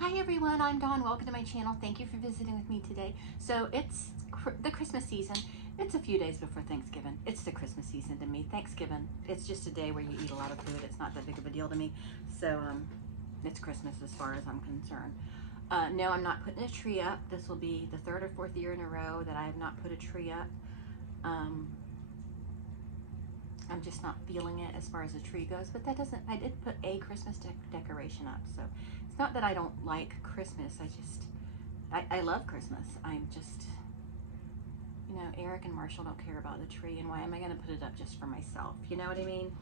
Hi everyone, I'm Dawn. Welcome to my channel. Thank you for visiting with me today. So it's the Christmas season. It's a few days before Thanksgiving. It's the Christmas season to me. Thanksgiving, it's just a day where you eat a lot of food. It's not that big of a deal to me. So it's Christmas as far as I'm concerned. No, I'm not putting a tree up. This will be the third or fourth year in a row that I have not put a tree up. Um, I'm just not feeling it as far as the tree goes, but that doesn't, I did put a Christmas decoration up. So it's not that I don't like Christmas. I love Christmas. I'm just, Eric and Marshall don't care about the tree, and why am I going to put it up just for myself? You know what I mean?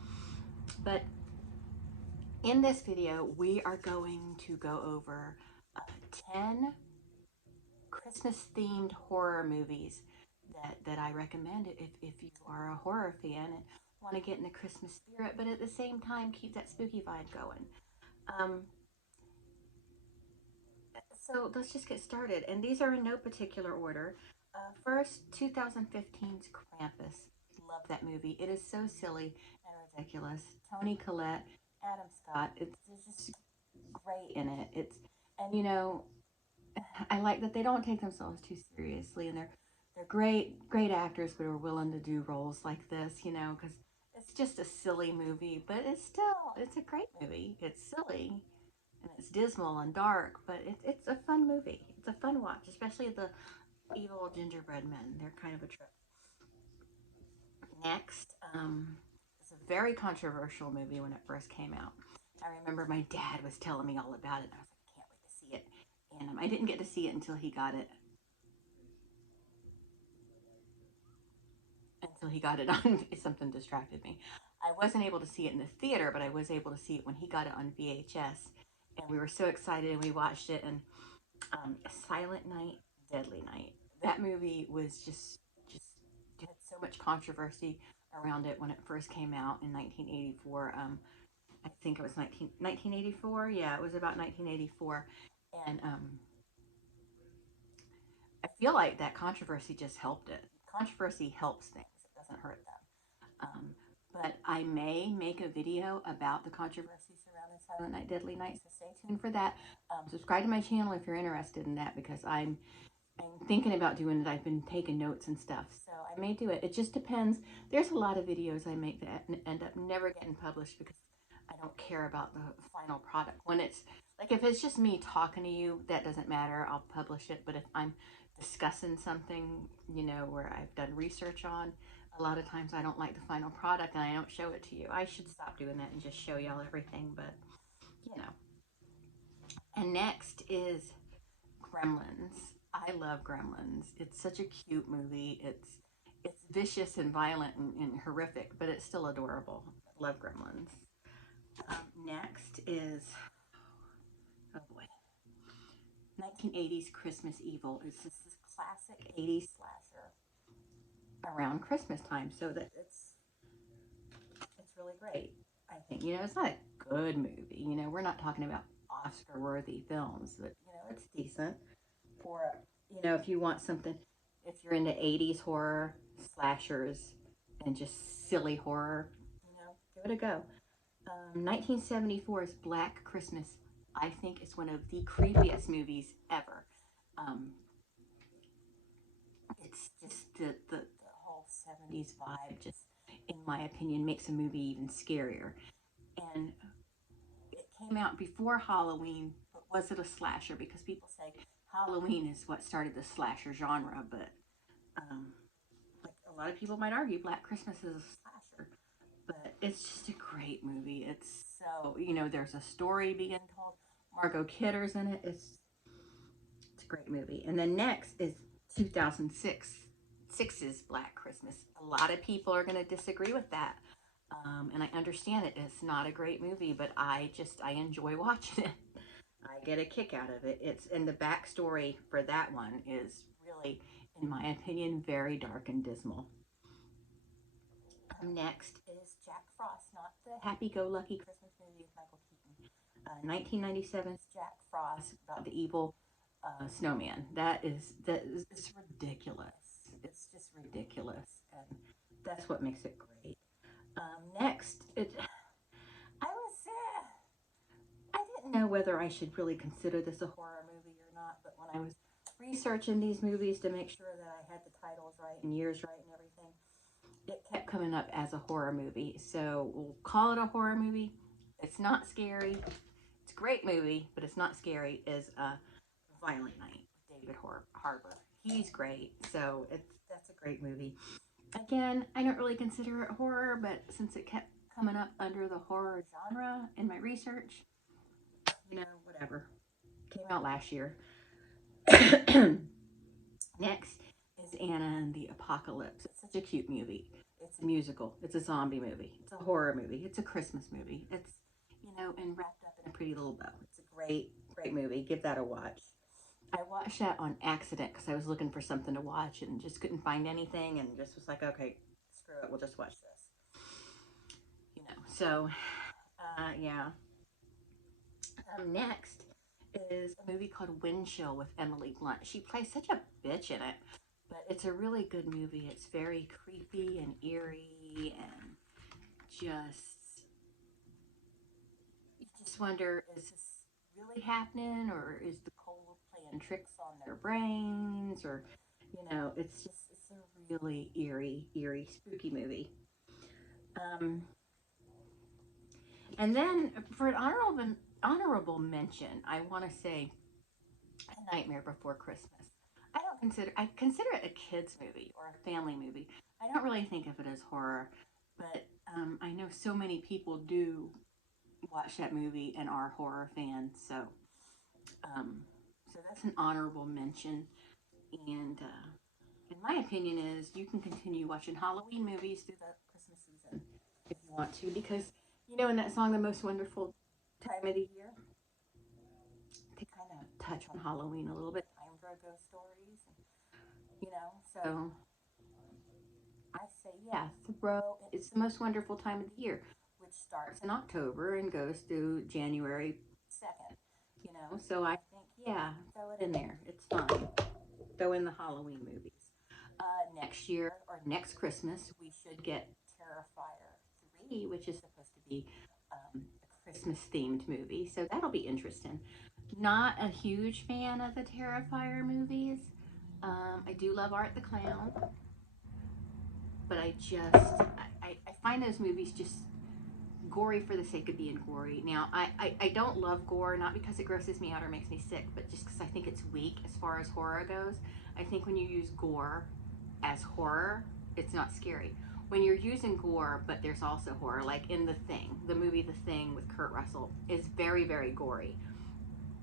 But in this video, we are going to go over 10 Christmas themed horror movies that I recommend if you are a horror fan and want to get in the Christmas spirit, but at the same time keep that spooky vibe going. Um, so let's just get started. And these are in no particular order. First, 2015's Krampus. Love that movie. It is so silly and ridiculous. Toni Collette, Adam Scott. It's just great in it. I like that they don't take themselves too seriously, and they're great actors, but are willing to do roles like this, because it's just a silly movie, but it's a great movie. It's silly and it's dismal and dark, but it's a fun movie. It's a fun watch, especially the evil gingerbread men. They're kind of a trip. Next, it's a very controversial movie when it first came out. I remember my dad was telling me all about it, and I was like, I can't wait to see it. And I didn't get to see it until he got it on. Something distracted me. I wasn't able to see it in the theater, but I was able to see it when he got it on VHS, and we were so excited and we watched it. And Silent Night, Deadly Night. That movie was just had so much controversy around it when it first came out in 1984. I think it was 1984. Yeah, it was about 1984, and I feel like that controversy just helped it. Controversy helps things; it doesn't hurt them. But I may make a video about the controversy surrounding Silent Night, Deadly Night, so stay tuned for that. Subscribe to my channel if you're interested in that, because I'm thinking about doing it. I've been taking notes and stuff, so I may do it. It just depends. There's a lot of videos I make that end up never getting published because I don't care about the final product. When it's like, if it's just me talking to you, that doesn't matter. I'll publish it. But if I'm discussing something, where I've done research on, a lot of times I don't like the final product and I don't show it to you. I should stop doing that and just show y'all everything, but you know. And next is Gremlins. I love Gremlins. It's such a cute movie. It's vicious and violent and horrific, but it's still adorable. I love Gremlins. Next is, oh boy, 1980s Christmas Evil. It's just this classic 80s slasher around Christmas time, so that it's really great. I think, it's not a good movie. We're not talking about Oscar-worthy films, but it's decent for, if you want something, if you're into 80s horror, slashers, and just silly horror, give it a go. 1974's Black Christmas, I think, is one of the creepiest movies ever. Um, it's just the whole 70s vibe, just, in my opinion, makes a movie even scarier. And it came out before Halloween, but was it a slasher? Because people say Halloween is what started the slasher genre, but um, like a lot of people might argue, Black Christmas is a slasher. But it's just a great movie. It's so, there's a story being told. Margot Kidder's in it. It's a great movie. And then next is 2006's Black Christmas. A lot of people are going to disagree with that. And I understand it. It's not a great movie, but I enjoy watching it. I get a kick out of it. And the backstory for that one is really, in my opinion, very dark and dismal. Next is Jack Frost, not the happy-go-lucky Christmas movie with Michael Keaton. 1997's Jack Frost, about the evil snowman. That is it's ridiculous. It's just ridiculous, and that's what makes it great. Next, I didn't know whether I should really consider this a horror movie or not, but when I was researching these movies to make sure that I had the titles right and years right and everything, it kept coming up as a horror movie. So we'll call it a horror movie. It's not scary. It's a great movie, but it's not scary. Is Violent Night with David Harbour. He's great. So that's a great movie. Again, I don't really consider it horror, but since it kept coming up under the horror genre in my research, whatever. Came out last year. Next is Anna and the Apocalypse. It's such a cute movie. It's a musical. It's a zombie movie. It's a horror movie. It's a Christmas movie. It's, and wrapped up in a pretty little bow. It's a great, great movie. Give that a watch. I watched that on accident because I was looking for something to watch and just couldn't find anything and just was like, okay, screw it. We'll just watch this. So, yeah. Next is a movie called Wind Chill with Emily Blunt. She plays such a bitch in it, but it's a really good movie. It's very creepy and eerie and you just wonder, is this really happening or is the cold playing tricks on their brains or, it's a really eerie, spooky movie. And then for an honorable mention, I want to say A Nightmare Before Christmas. I consider it a kids movie or a family movie. I don't really think of it as horror, but I know so many people do watch that movie and are horror fans. So that's an honorable mention. And my opinion is you can continue watching Halloween movies through the Christmas season if you want to, because in that song, The Most Wonderful Time of the Year, they kind of touch on Halloween a little bit, time for ghost stories, so I say, yeah, it's the most wonderful time of the year, which starts in October and goes through January 2nd, so I think, yeah, throw it in there. It's fun. Throw in the Halloween movies. Next year, or next Christmas, we should get Terrifier 3, which is supposed to be a Christmas-themed movie, so that'll be interesting. Not a huge fan of the Terrifier movies. I do love Art the Clown, but I find those movies just gory for the sake of being gory. Now, I don't love gore, not because it grosses me out or makes me sick, but just because I think it's weak as far as horror goes. I think when you use gore as horror, it's not scary. When you're using gore, but there's also horror, like in the movie The Thing with Kurt Russell, is very, very gory.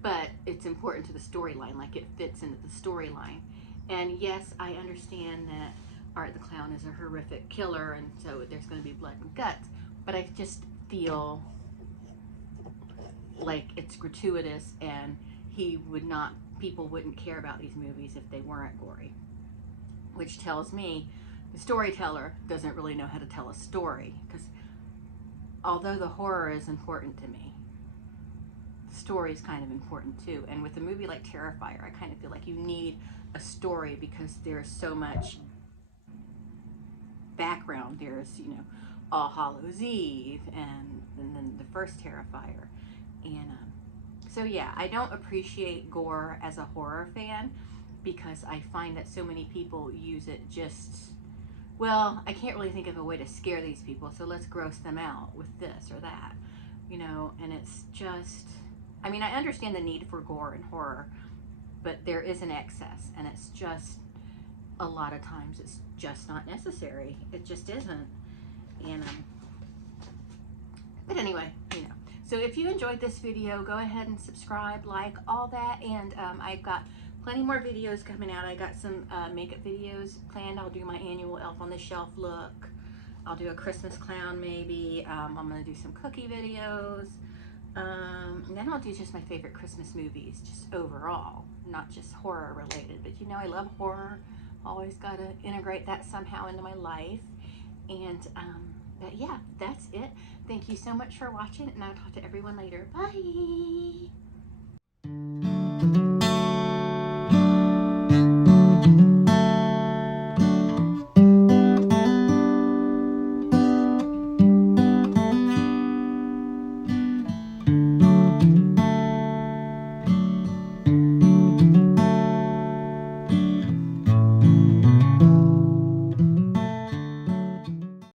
But it's important to the storyline, like it fits into the storyline. And yes, I understand that Art the Clown is a horrific killer, and so there's going to be blood and guts. But I just feel like it's gratuitous, and people wouldn't care about these movies if they weren't gory. Which tells me the storyteller doesn't really know how to tell a story, because although the horror is important to me, the story is kind of important too. And with a movie like Terrifier, I kind of feel like you need a story because there's so much background. There's, All Hallows Eve and then the first Terrifier. And so yeah, I don't appreciate gore as a horror fan because I find that so many people use it I can't really think of a way to scare these people, so let's gross them out with this or that, and it's just, I understand the need for gore and horror, but there is an excess, and it's just, a lot of times it's just not necessary. It just isn't. And but anyway, so if you enjoyed this video, go ahead and subscribe, like, all that, and I've got plenty more videos coming out. I got some makeup videos planned. I'll do my annual Elf on the Shelf look. I'll do a Christmas clown maybe. I'm gonna do some cookie videos. And then I'll do just my favorite Christmas movies, just overall, not just horror related, but I love horror. Always gotta integrate that somehow into my life. And but yeah, that's it. Thank you so much for watching, and I'll talk to everyone later. Bye.